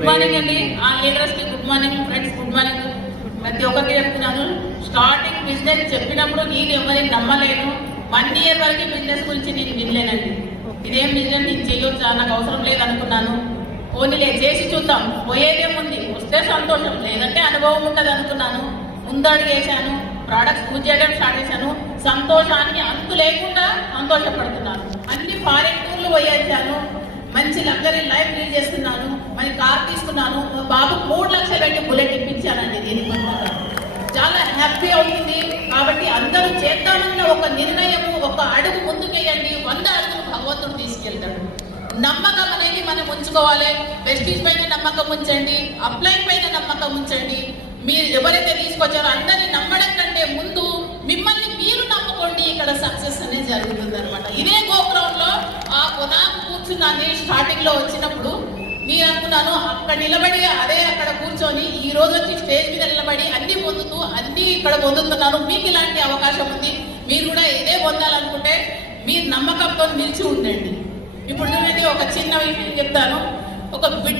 Good morning అండి. ఆ leaders కి good morning, friends good morning. ప్రతి ఒక్కరికి చెప్తున్నాను, స్టార్టింగ్ బిజినెస్ చెప్పినప్పుడు నేను ఎవరిని నమ్మలేను. 1 year వరకు బిజినెస్ గురించి నేను వినలేనండి. ఇదేం బిజినెస్ నేను చేయొచ్చా, నాకు అవసరం లేదు అనుకున్నాను. ఓన్లీ చేసి చూద్దాం, పోయేదేముంది, వస్తే సంతోషం, లేదంటే అనుభవం ఉంటుంది అనుకున్నాను. ముందడుగు వేసాను, ప్రోడక్ట్స్ యూజ్ చేయడం స్టార్ట్ చేశాను. సంతోషానికి అంతు లేకుండా సంతోషపడుతున్నాను. అన్ని ఫారెన్ టూర్లు పోయేసాను, మంచి లగ్జరీ లైఫ్ లీడ్ చేస్తున్నాను, మరి కార్ తీసుకున్నాను. బాబు 3 లక్షలు పెట్టి బుల్లెట్ ఇప్పించానండి. దీనికి చాలా హ్యాపీ అవుతుంది. కాబట్టి అందరూ చేద్దామన్న ఒక నిర్ణయము, ఒక అడుగు ముందుకేయండి, 100 అడుగులు భగవంతుడు తీసుకెళ్తాడు. నమ్మకం అనేది మనం ఉంచుకోవాలి. వెస్టీజ్ పైన నమ్మకం ఉంచండి, అప్లైన్ పైన నమ్మకం ఉంచండి. మీరు ఎవరైతే తీసుకొచ్చారో అందరినీ నమ్మడం కంటే ముందు మిమ్మల్ని మీరు నమ్ముకోండి. ఇక్కడ సక్సెస్ అనేది జరుగుతుంది అనమాట. ఇదే గోపురంలో ఆ కొనాకు కూర్చున్నాను స్టార్టింగ్ లో వచ్చినప్పుడు. నేను అనుకున్నాను అక్కడ నిలబడి అక్కడ కూర్చొని ఈ రోజు వచ్చి స్టేజ్ మీద నిలబడి అన్ని పొందుతూ అన్ని ఇక్కడ పొందుతున్నాను. మీకు ఇలాంటి అవకాశం ఉంది. మీరు కూడా ఇదే పొందాలనుకుంటే మీరు నమ్మకంతో నిలిచి ఉండండి. ఇప్పుడు చూడండి, ఒక చిన్న విషయం చెప్తాను. ఒక బిడ్డ